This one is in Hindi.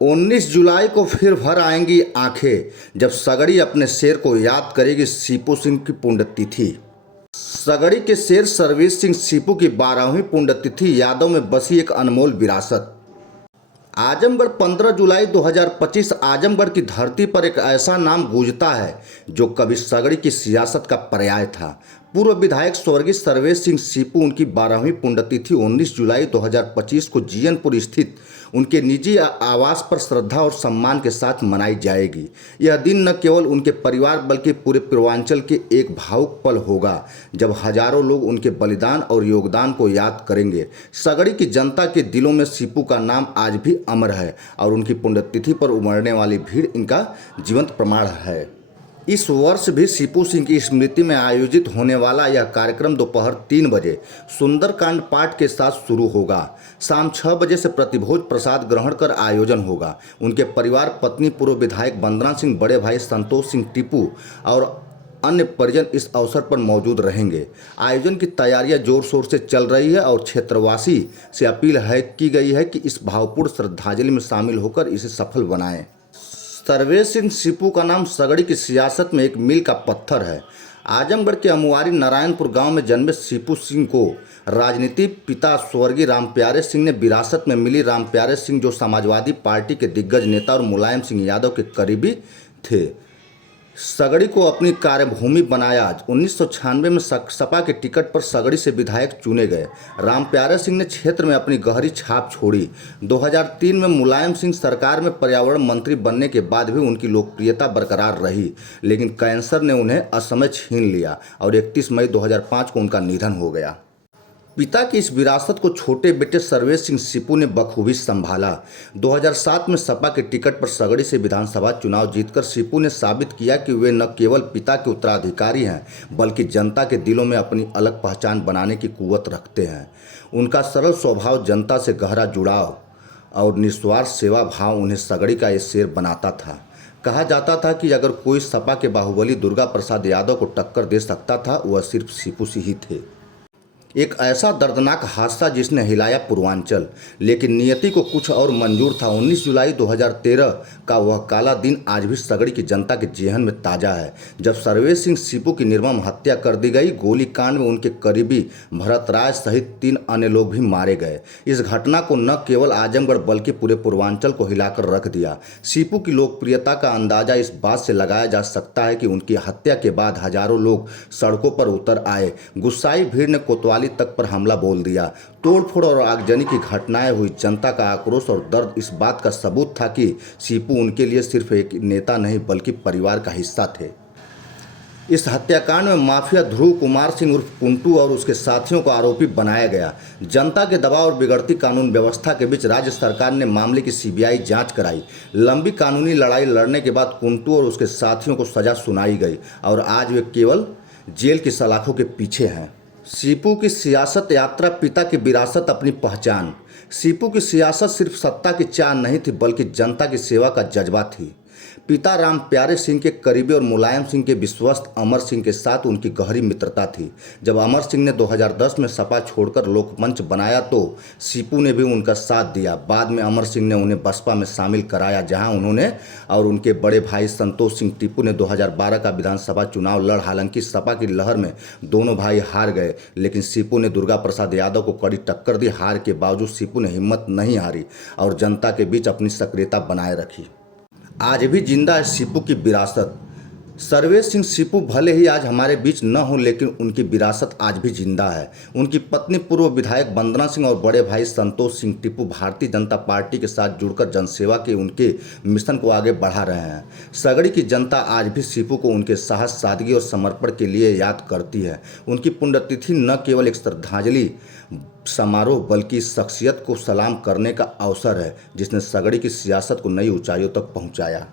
19 जुलाई को फिर भर आएंगी आंखें जब सगड़ी अपने शेर को याद करेगी सीपू सिंह की पुण्यतिथि। सगड़ी के शेर सर्वेश सिंह सीपू की 12वीं पुण्यतिथि यादों में बसी एक अनमोल विरासत। आजमगढ़ 15 जुलाई 2025 आजमगढ़ की धरती पर एक ऐसा नाम गूंजता है जो कभी सगड़ी की सियासत का पर्याय था। पूर्व विधायक स्वर्गीय सर्वेश सिंह सीपू उनकी 12वीं पुण्यतिथि 19 जुलाई 2025 को जीयनपुर स्थित उनके निजी आवास पर श्रद्धा और सम्मान के साथ मनाई जाएगी। यह दिन न केवल उनके परिवार बल्कि पूरे पूर्वांचल के एक भावुक पल होगा जब हजारों लोग उनके बलिदान और योगदान को याद करेंगे। सगड़ी की जनता के दिलों में सीपू का नाम आज भी अमर है और उनकी पुण्यतिथि पर उमड़ने वाली भीड़ इनका जीवंत प्रमाण है। इस वर्ष भी सीपू सिंह की स्मृति में आयोजित होने वाला यह कार्यक्रम दोपहर 3 बजे सुंदरकांड पाठ के साथ शुरू होगा। शाम 6 बजे से प्रतिभोज प्रसाद ग्रहण कर आयोजन होगा। उनके परिवार, पत्नी, पूर्व विधायक वंदना सिंह, बड़े भाई संतोष सिंह टीपू और अन्य परिजन इस अवसर पर मौजूद रहेंगे। आयोजन की तैयारियां जोर शोर से चल रही है और क्षेत्रवासी से अपील की गई है कि इस भावपूर्ण श्रद्धांजलि में शामिल होकर इसे सफल बनाएं। सर्वेश सिंह सीपू का नाम सगड़ी की सियासत में एक मील का पत्थर है। आजमगढ़ के अमुआरी नारायणपुर गांव में जन्मे सीपू सिंह को राजनीतिक पिता स्वर्गीय रामप्यारे सिंह ने विरासत में मिली। रामप्यारे सिंह जो समाजवादी पार्टी के दिग्गज नेता और मुलायम सिंह यादव के करीबी थे, सगड़ी को अपनी कार्यभूमि बनाया। 1996 में सपा के टिकट पर सगड़ी से विधायक चुने गए। रामप्यारे सिंह ने क्षेत्र में अपनी गहरी छाप छोड़ी। 2003 में मुलायम सिंह सरकार में पर्यावरण मंत्री बनने के बाद भी उनकी लोकप्रियता बरकरार रही, लेकिन कैंसर ने उन्हें असमय छीन लिया और 31 मई 2005 को उनका निधन हो गया। पिता की इस विरासत को छोटे बेटे सर्वेश सिंह सीपू ने बखूबी संभाला। 2007 में सपा के टिकट पर सगड़ी से विधानसभा चुनाव जीतकर सीपू ने साबित किया कि वे न केवल पिता के उत्तराधिकारी हैं बल्कि जनता के दिलों में अपनी अलग पहचान बनाने की कुव्वत रखते हैं। उनका सरल स्वभाव, जनता से गहरा जुड़ाव और निस्वार्थ सेवा भाव उन्हें सगड़ी का ये शेर बनाता था। कहा जाता था कि अगर कोई सपा के बाहुबली दुर्गा प्रसाद यादव को टक्कर दे सकता था वह सिर्फ सीपू सिंह ही थे। एक ऐसा दर्दनाक हादसा जिसने हिलाया पूर्वांचल, लेकिन नियति को कुछ और मंजूर था। 19 जुलाई 2013 का वह काला दिन आज भी सगड़ी की जनता के जेहन में ताज़ा है, जब सर्वेश सिंह सीपू की निर्मम हत्या कर दी गई। गोलीकांड में उनके करीबी भरत राज सहित 3 अन्य लोग भी मारे गए। इस घटना को न केवल आजमगढ़ बल्कि पूरे पूर्वांचल को हिलाकर रख दिया। सीपू की लोकप्रियता का अंदाजा इस बात से लगाया जा सकता है कि उनकी हत्या के बाद हजारों लोग सड़कों पर उतर आए। गुस्साई भीड़ ने कोतवाली तक पर हमला बोल दिया। तोड़फोड़ और आगजनी की घटनाएं हुई। जनता का आक्रोश और दर्द इस बात का सबूत था कि सीपू उनके लिए सिर्फ एक नेता नहीं बल्कि परिवार का हिस्सा थे। इस हत्याकांड में माफिया ध्रुव कुमार सिंह उर्फ कुंटू और उसके साथियों को आरोपी बनाया गया। जनता के दबाव और बिगड़ती कानून व्यवस्था के बीच राज्य सरकार ने मामले की सीबीआई जांच कराई। लंबी कानूनी लड़ाई लड़ने के बाद कुंटू और उसके साथियों को सजा सुनाई गई और आज वे केवल जेल की सलाखों के पीछे हैं। सीपू की सियासत यात्रा, पिता की विरासत, अपनी पहचान। सीपू की सियासत सिर्फ सत्ता की चाह नहीं थी बल्कि जनता की सेवा का जज्बा थी। पिता रामप्यारे सिंह के करीबी और मुलायम सिंह के विश्वस्त अमर सिंह के साथ उनकी गहरी मित्रता थी। जब अमर सिंह ने 2010 में सपा छोड़कर लोकमंच बनाया तो सीपू ने भी उनका साथ दिया। बाद में अमर सिंह ने उन्हें बसपा में शामिल कराया, जहां उन्होंने और उनके बड़े भाई संतोष सिंह टीपू ने 2012 का विधानसभा चुनाव लड़। हालांकि सपा की लहर में दोनों भाई हार गए, लेकिन सीपू ने दुर्गा प्रसाद यादव को कड़ी टक्कर दी। हार के बावजूद सीपू ने हिम्मत नहीं हारी और जनता के बीच अपनी सक्रियता बनाए रखी। आज भी जिंदा है सीपू की विरासत। सर्वेश सिंह सीपू भले ही आज हमारे बीच न हो, लेकिन उनकी विरासत आज भी जिंदा है। उनकी पत्नी पूर्व विधायक वंदना सिंह और बड़े भाई संतोष सिंह टीपू भारतीय जनता पार्टी के साथ जुड़कर जनसेवा के उनके मिशन को आगे बढ़ा रहे हैं। सगड़ी की जनता आज भी सीपू को उनके साहस, सादगी और समर्पण के लिए याद करती है। उनकी पुण्यतिथि न केवल एक श्रद्धांजलि समारोह बल्कि शख्सियत को सलाम करने का अवसर है जिसने सगड़ी की सियासत को नई ऊंचाइयों तक पहुंचाया।